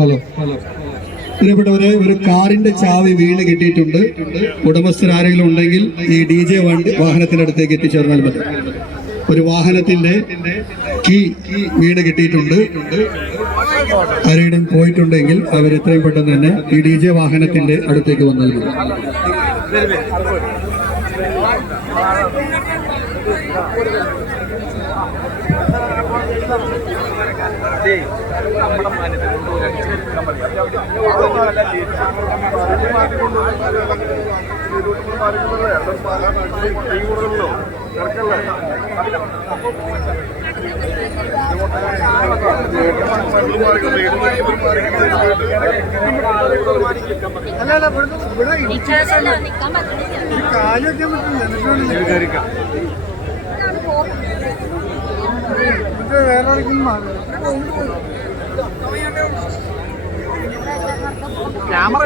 Hello പ്രിയപ്പെട്ടവരെ, ഒരു കാറിന്റെ ചാവി വീണ് കിട്ടിയിട്ടുണ്ട്. ഉടമസ്ഥരാരെങ്കിലും ഉണ്ടെങ്കിൽ ഈ DJ വാഹനത്തിന്റെ അടുത്തേക്ക് എത്തിച്ചേർന്നാൽ മതി. ഒരു വാഹനത്തിന്റെ കീ വീണ് കിട്ടിയിട്ടുണ്ട്. ആരെങ്കിലും പോയിട്ടുണ്ടെങ്കിൽ അവർ എത്രയും പെട്ടെന്ന് തന്നെ ഈ DJ വാഹനത്തിന്റെ അടുത്തേക്ക് വന്നാൽ മതി. ക്യാമറ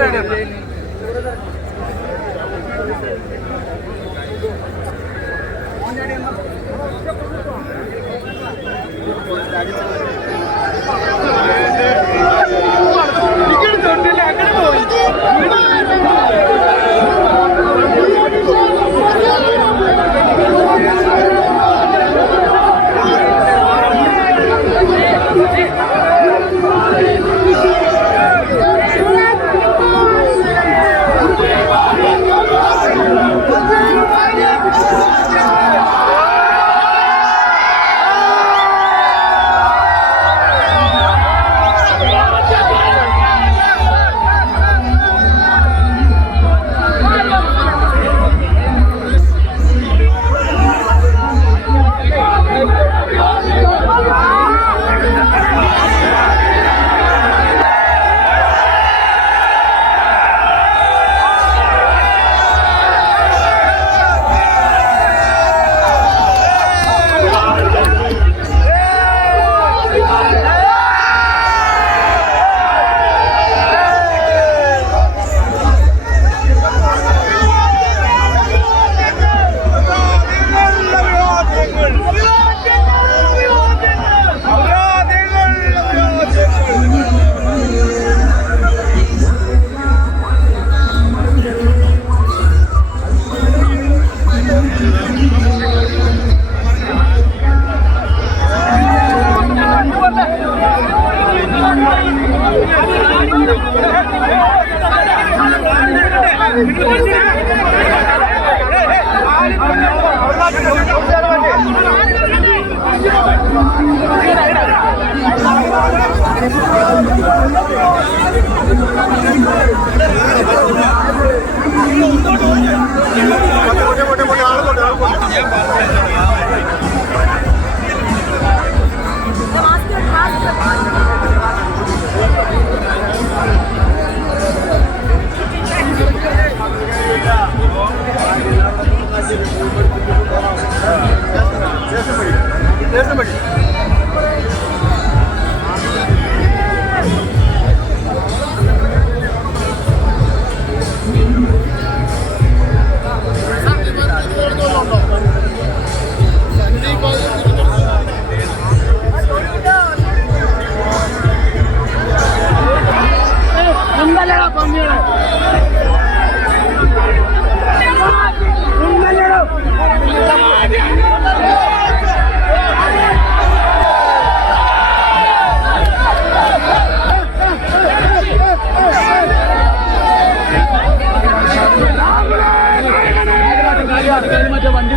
വണ്ടി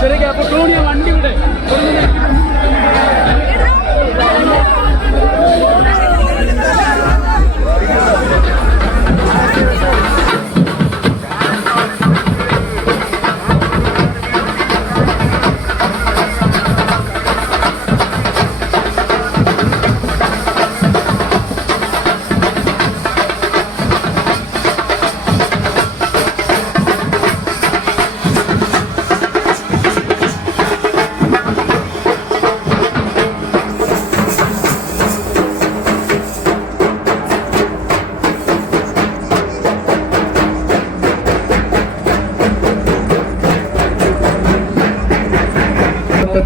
ശരിക്കും അപ്പൊ ടോണിയ വണ്ടി ഇവിടെ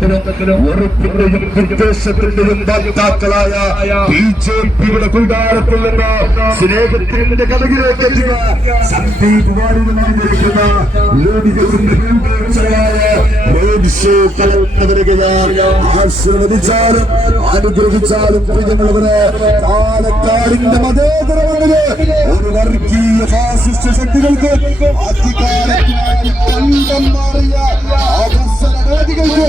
വെറുപ്പിന്റെയും വിദ്വേഷത്തിന്റെയും വക്താക്കളായ BJPയുടെ കൂടാരത്തിൽ നിന്ന് സ്നേഹത്തിന്റെ കഥകിലേക്ക് എത്തിയ സന്ദീപ് വാര്യനുമായിരിക്കുന്ന ആശീർവദിച്ചാലും അനുഗ്രഹിച്ചാലും പ്രിയമുള്ളവര് പാലക്കാടിന്റെ മതേതരമണ്ണില് ഒരു വർഗീയ ഫാസിസ്റ്റ് ശക്തികൾക്ക് അധികാരത്തിനായി കണ്ടം മാറിയ അവസരവാദികൾക്ക്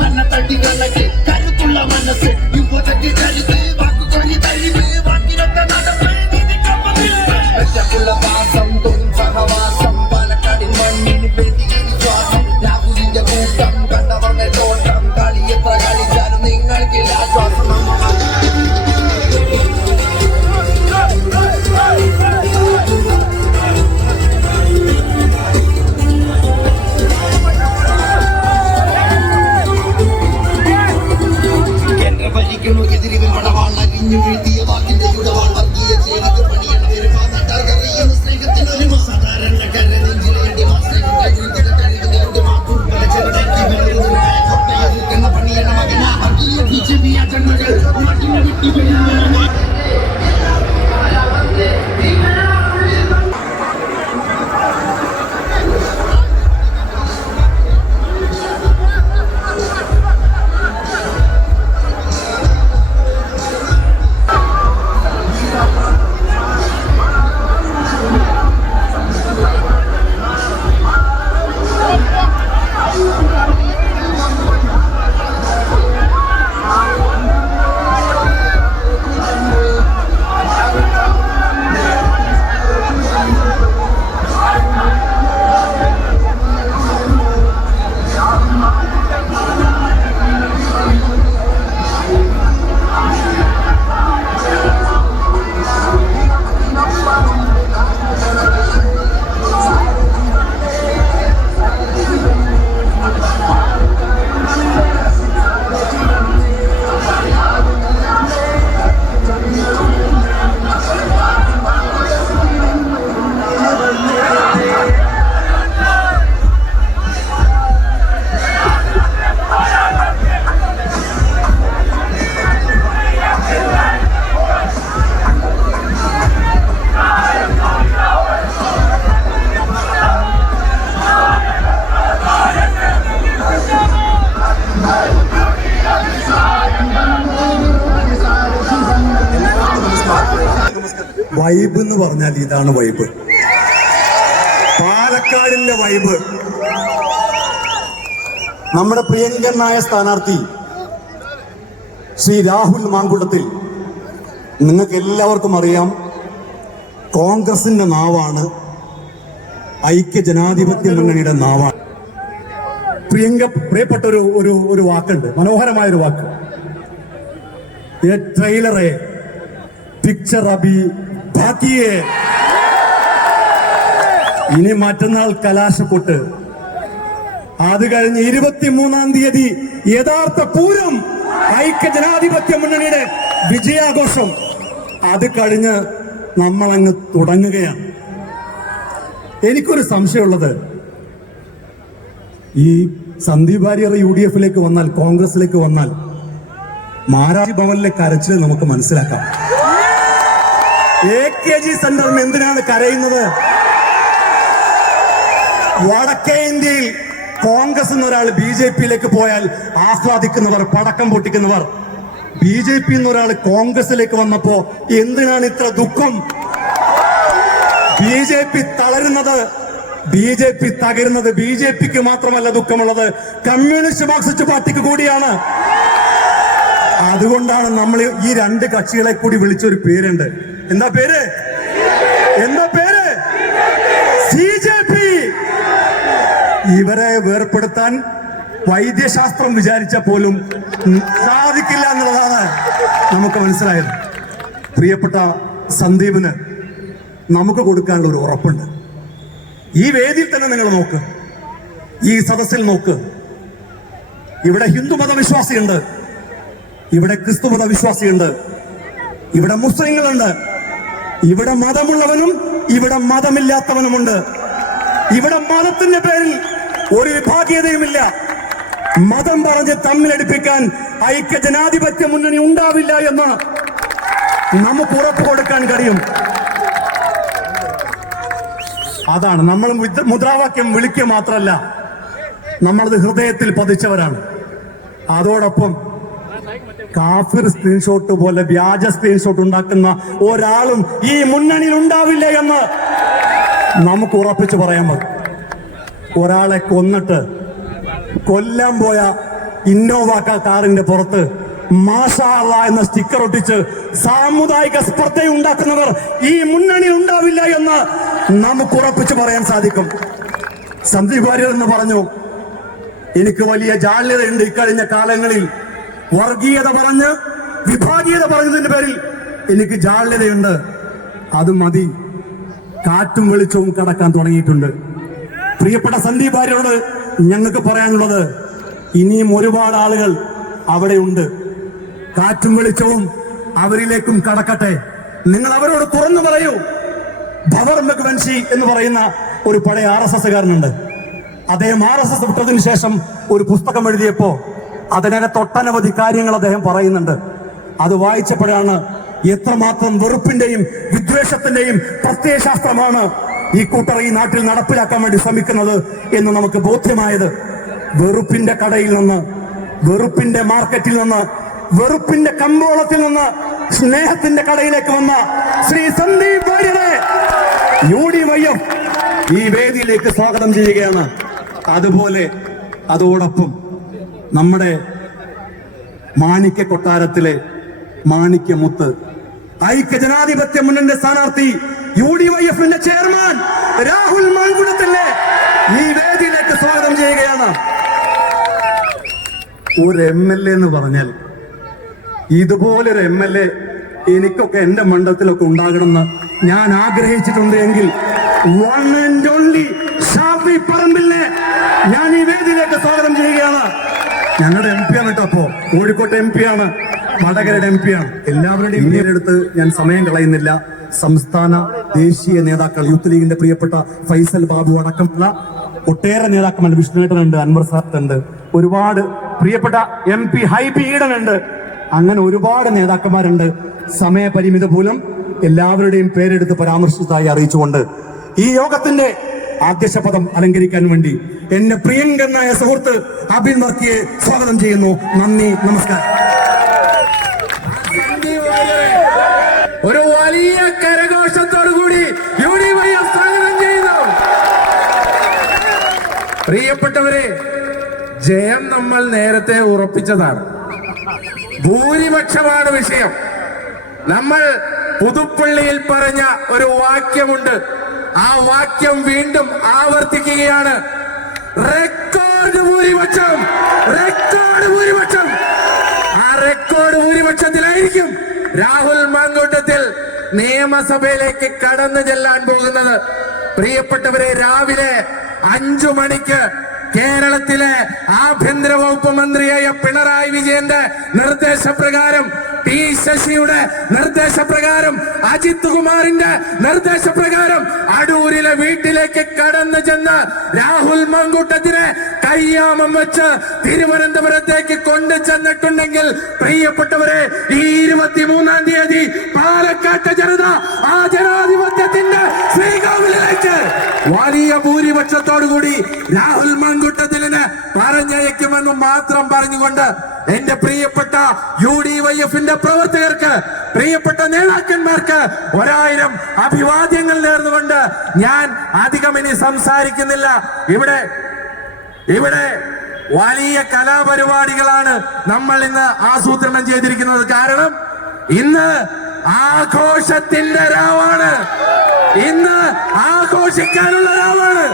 പാലക്കാടിന്റെ കരുത്തുള്ള മനസ്സ് യുവതയ്ക്ക് കരുത് വാക്കുകൊലി തഴിവ് വാക്കിനൊത്ത നടപ്പ് വാസം തോന്നും സഹവാസം പാലക്കാടിൻ മണ്ണിന് പെരിയ വിശ്വാസം രാഹുലിന്റെ കൂട്ടം കണ്ടവരുടെ തോട്ടം കളി എത്ര കളിച്ചാലും നിങ്ങൾക്കില്ല ആശ്വാസം എതിരിവൻ പടവാൾ അരിഞ്ഞു വീഴ്ത്തിയ വാക്കിന്റെ ചുടവാൾ വർഗീയ ചേരിക്ക് പണിയണം സ്നേഹത്തിനൊരു സാധാരണക്കാരൻ നെഞ്ചിലേണ്ടി മാസ്നേഹം കരുതുക കരുതുക മാക്കൂർ പണിയണ മകന വർഗീയ BJP അജണ്ടകൾ നാട്ടിനെ വിട്ടി വൈബ് എന്ന് പറഞ്ഞാൽ ഇതാണ് വൈബ്. പാലക്കാടിന്റെ വൈബ്. നമ്മുടെ പ്രിയങ്കരനായ സ്ഥാനാർത്ഥി ശ്രീ രാഹുൽ മാങ്കുളത്തിൽ, നിങ്ങൾക്ക് എല്ലാവർക്കും അറിയാം, കോൺഗ്രസിന്റെ നാവാണ്, ഐക്യ ജനാധിപത്യ മുന്നണിയുടെ നാവാണ്. പ്രിയപ്പെട്ട ഒരു വാക്കുണ്ട്, മനോഹരമായൊരു വാക്ക്. ട്രെയിലറെ പിക്ചർ അഭി ബാക്കിയേ. ഇനി മറ്റന്നാൾ കലാശക്കൊട്ട്, അത് കഴിഞ്ഞ് 23-ാം തീയതി യഥാർത്ഥ പൂരം, ഐക്യജനാധിപത്യ മുന്നണിയുടെ വിജയാഘോഷം. അത് കഴിഞ്ഞ് നമ്മളങ്ങ് തുടങ്ങുകയാണ്. എനിക്കൊരു സംശയമുള്ളത്, ഈ സന്ദീപ് വാര്യർ UDF-ലേക്ക് വന്നാൽ, കോൺഗ്രസിലേക്ക് വന്നാൽ, മാരാജി ഭവനിലെ കരച്ചിൽ നമുക്ക് മനസ്സിലാക്കാം. AKG സെന്ററിന് എന്തിനാണ് കരയുന്നത്? വടക്കേ ഇന്ത്യയിൽ കോൺഗ്രസ് എന്നൊരാൾ BJP-യിലേക്ക് പോയാൽ ആഹ്ലാദിക്കുന്നവർ, പടക്കം പൊട്ടിക്കുന്നവർ. BJP എന്നൊരാൾ കോൺഗ്രസിലേക്ക് വന്നപ്പോ എന്തിനാണ് ഇത്ര ദുഃഖം? BJP തളരുന്നത്, BJP തകരുന്നത് BJP-ക്ക് മാത്രമല്ല ദുഃഖമുള്ളത്, കമ്മ്യൂണിസ്റ്റ് മാർക്സിസ്റ്റ് പാർട്ടിക്ക് കൂടിയാണ്. അതുകൊണ്ടാണ് നമ്മൾ ഈ രണ്ട് കക്ഷികളെ കൂടി വിളിച്ചൊരു പേരുണ്ട്. എന്താ പേര്? CJP. ഇവരെ വേർപ്പെടുത്താൻ വൈദ്യശാസ്ത്രം വിചാരിച്ച പോലും സാധിക്കില്ല എന്നുള്ളതാണ് നമുക്ക് മനസ്സിലായത്. പ്രിയപ്പെട്ട സന്ദീപിന് നമുക്ക് കൊടുക്കാനുള്ള ഒരു ഉറപ്പുണ്ട്. ഈ വേദിയിൽ തന്നെ നിങ്ങൾ നോക്ക്, ഈ സദസ്സിൽ നോക്ക്. ഇവിടെ ഹിന്ദുമത വിശ്വാസിയുണ്ട്, ഇവിടെ ക്രിസ്തുമത വിശ്വാസിയുണ്ട്, ഇവിടെ മുസ്ലിങ്ങളുണ്ട്, ഇവിടെ മതമുള്ളവനും ഇവിടെ മതമില്ലാത്തവനുമുണ്ട്. ഇവിടെ മതത്തിന്റെ പേരിൽ ഒരു വിഭാഗീയതയുമില്ല. മതം പറഞ്ഞ് തമ്മിലടിപ്പിക്കാൻ ഐക്യജനാധിപത്യ മുന്നണി ഉണ്ടാവില്ല എന്ന് നമുക്ക് ഉറപ്പ് കൊടുക്കാൻ കഴിയും. അതാണ് നമ്മൾ മുദ്രാവാക്യം വിളിക്കുക മാത്രമല്ല, നമ്മളത് ഹൃദയത്തിൽ പതിച്ചവരാണ്. അതോടൊപ്പം കാഫിർ സ്ക്രീൻഷോട്ട് പോലെ വ്യാജ സ്ക്രീൻഷോട്ട് ഉണ്ടാക്കുന്ന ഒരാളും ഈ മുന്നണിയിൽ ഉണ്ടാവില്ല എന്ന് നമുക്ക് ഉറപ്പിച്ച് പറയാൻ പറ്റും. ഒരാളെ കൊന്നിട്ട് കൊല്ലാൻ പോയ ഇന്നോവ കാറിന്റെ പുറത്ത് മാഷാ അല്ലാഹ് എന്ന സ്റ്റിക്കർ ഒട്ടിച്ച് സാമുദായിക സ്പർദ്ധ ഉണ്ടാക്കുന്നവർ ഈ മുന്നണി ഉണ്ടാവില്ല എന്ന് നമുക്ക് ഉറപ്പിച്ച് പറയാൻ സാധിക്കും. സന്ദീപ് വാര്യർ എന്ന് പറഞ്ഞു, എനിക്ക് വലിയ ജാള്യതയുണ്ട് ഇക്കഴിഞ്ഞ കാലങ്ങളിൽ. വർഗീയത പറഞ്ഞ് വിഭാഗീയത പറഞ്ഞതിന്റെ പേരിൽ എനിക്ക് ജാള്യതയുണ്ട്. അത് മതി, കാറ്റും വെളിച്ചവും കടക്കാൻ തുടങ്ങിയിട്ടുണ്ട്. പ്രിയപ്പെട്ട സന്ദീപ് വാര്യരോട് ഞങ്ങൾക്ക് പറയാനുള്ളത്, ഇനിയും ഒരുപാട് ആളുകൾ അവിടെയുണ്ട്. കാറ്റും വെളിച്ചവും അവരിലേക്കും കടക്കട്ടെ. നിങ്ങൾ അവരോട് തുറന്നു പറയൂ. ഭവർ മെഗ്വൻഷി എന്ന് പറയുന്ന ഒരു പഴയ RSS-കാരനുണ്ട്. അദ്ദേഹം RSS വിട്ടതിന് ശേഷം ഒരു പുസ്തകം എഴുതിയപ്പോ അതിനകത്ത് ഒട്ടനവധി കാര്യങ്ങൾ അദ്ദേഹം പറയുന്നുണ്ട്. അത് വായിച്ചപ്പോഴാണ് എത്രമാത്രം വെറുപ്പിന്റെയും വിദ്വേഷത്തിന്റെയും പ്രത്യയശാസ്ത്രമാണ് ഈ കൂട്ടർ ഈ നാട്ടിൽ നടപ്പിലാക്കാൻ വേണ്ടി ശ്രമിക്കുന്നത് എന്ന് നമുക്ക് ബോധ്യമായത്. വെറുപ്പിന്റെ കടയിൽ നിന്ന്, വെറുപ്പിന്റെ മാർക്കറ്റിൽ നിന്ന്, വെറുപ്പിന്റെ കമ്പോളത്തിൽ നിന്ന് സ്നേഹത്തിന്റെ കടയിലേക്ക് വന്ന ശ്രീ സന്ദീപ് വാര്യരെ UDYF ഈ വേദിയിലേക്ക് സ്വാഗതം ചെയ്യുകയാണ്. അതുപോലെ അതോടൊപ്പം നമ്മുടെ മാണിക്യ കൊട്ടാരത്തിലെ മാണിക്യമുത്ത്, ഐക്യജനാധിപത്യ മുന്നണിയുടെ സ്ഥാനാർത്ഥി, UDYF-ന്റെ ചെയർമാൻ രാഹുൽ മാങ്കുളത്തിലെ ഈ വേദിയിലേക്ക് സ്വാഗതം ചെയ്യുകയാണ്. ഒരു MLA എന്ന് പറഞ്ഞാൽ, ഇതുപോലൊരു MLA എനിക്കൊക്കെ എന്റെ മണ്ഡലത്തിലൊക്കെ ഉണ്ടാകണമെന്ന് ഞാൻ ആഗ്രഹിച്ചിട്ടുണ്ട് എങ്കിൽ വൺ ആൻഡ് ഓൺലി ഷാഫി പറമ്പിലിനെ ഞാൻ ഈ വേദിയിലേക്ക് സ്വാഗതം ചെയ്യുകയാണ്. ഞങ്ങളുടെ MP ആണ് കേട്ടോ, കോഴിക്കോട്ടെ MP ആണ്, വടകരയുടെ MP ആണ്. എല്ലാവരുടെയും നേരെടുത്ത് ഞാൻ സമയം കളയുന്നില്ല. സംസ്ഥാന ദേശീയ നേതാക്കൾ, യൂത്ത് ലീഗിന്റെ പ്രിയപ്പെട്ട ഫൈസൽ ബാബു അടക്കമുള്ള ഒട്ടേറെ നേതാക്കന്മാർ, വിഷ്ണുവേട്ടനുണ്ട്, അൻവർ സാദുണ്ട്, ഒരുപാട് പ്രിയപ്പെട്ട MP ഹൈബി ഈഡൻ ഉണ്ട്. അങ്ങനെ ഒരുപാട് നേതാക്കന്മാരുണ്ട്. സമയപരിമിതി മൂലം എല്ലാവരുടെയും പേരെടുത്ത് പരാമർശിച്ചതായി അറിയിച്ചുകൊണ്ട് ഈ യോഗത്തിന്റെ ആദ്യശപഥം അലങ്കരിക്കാൻ വേണ്ടി എന്നെ പ്രിയങ്കരനായ സുഹൃത്ത് അബിൻ വർക്കിയെ സ്വാഗതം ചെയ്യുന്നു. നന്ദി, നമസ്കാരം. ഒരു വലിയ കരഘോഷത്തോടുകൂടി UDYF സ്വാഗതം ചെയ്യുന്നു. പ്രിയപ്പെട്ടവരെ, ജയം നമ്മൾ നേരത്തെ ഉറപ്പിച്ചതാണ്. ഭൂരിപക്ഷമാണ് വിഷയം. നമ്മൾ പുതുപ്പള്ളിയിൽ പറഞ്ഞ ഒരു വാക്യമുണ്ട്. ആ വാക്യം വീണ്ടും ആവർത്തിക്കുകയാണ്. റെക്കോർഡ് ഭൂരിപക്ഷം, റെക്കോർഡ് ഭൂരിപക്ഷം. ആ റെക്കോർഡ് ഭൂരിപക്ഷത്തിലായിരിക്കും രാഹുൽ മാങ്കൂട്ടത്തിൽ നിയമസഭയിലേക്ക് കടന്നു ചെല്ലാൻ പോകുന്നത്. പ്രിയപ്പെട്ടവരെ, രാവിലെ 5 മണിക്ക് കേരളത്തിലെ ആഭ്യന്തര വകുപ്പ് മന്ത്രിയായ പിണറായി വിജയന്റെ നിർദ്ദേശപ്രകാരം, ടി ശശിയുടെ നിർദ്ദേശപ്രകാരം, അജിത് കുമാറിന്റെ നിർദ്ദേശപ്രകാരം അടൂരിലെ വീട്ടിലേക്ക് കടന്നു ചെന്ന് രാഹുൽ മങ്കൂട്ടത്തിനെ കയ്യാമം വെച്ച് തിരുവനന്തപുരത്തേക്ക് കൊണ്ടു ചെന്നിട്ടുണ്ടെങ്കിൽ, പ്രിയപ്പെട്ടവരെ, ഈ 23-ാം തീയതി പാലക്കാട്ട് ജനത ആ ജനാധിപത്യത്തിന്റെ ശ്രീകോവിലേക്ക് വലിയ ഭൂരിപക്ഷത്തോടുകൂടി രാഹുൽ മങ്കൂട്ടത്തിലിന് പറഞ്ഞയക്കുമെന്ന് മാത്രം പറഞ്ഞുകൊണ്ട് എന്റെ പ്രിയപ്പെട്ട UDYF-ന്റെ പ്രവർത്തകർക്ക്, പ്രിയപ്പെട്ട നേതാക്കന്മാർക്ക് 1000 അഭിവാദ്യങ്ങൾ നേർന്നുകൊണ്ട് ഞാൻ അധികം ഇനി സംസാരിക്കുന്നില്ല. ഇവിടെ വലിയ കലാപരിപാടികളാണ് നമ്മൾ ഇന്ന് ആസൂത്രണം ചെയ്തിരിക്കുന്നത്. കാരണം ഇന്ന് ആഘോഷത്തിന്റെ രാവാണ്, ഇന്ന് ആഘോഷിക്കാനുള്ള രാവാണ്.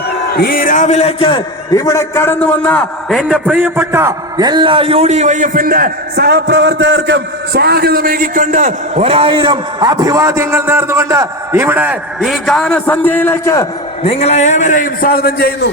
ഈ രാവിലേക്ക് ഇവിടെ കടന്നു വന്ന എന്റെ പ്രിയപ്പെട്ട എല്ലാ UDYF-ന്റെ സഹപ്രവർത്തകർക്കും സ്വാഗതമേകിക്കൊണ്ട് 1000 അഭിവാദ്യങ്ങൾ നേർന്നുകൊണ്ട് ഇവിടെ ഈ ഗാനസന്ധ്യയിലേക്ക് നിങ്ങളെ ഏവരെയും സ്വാഗതം ചെയ്യുന്നു.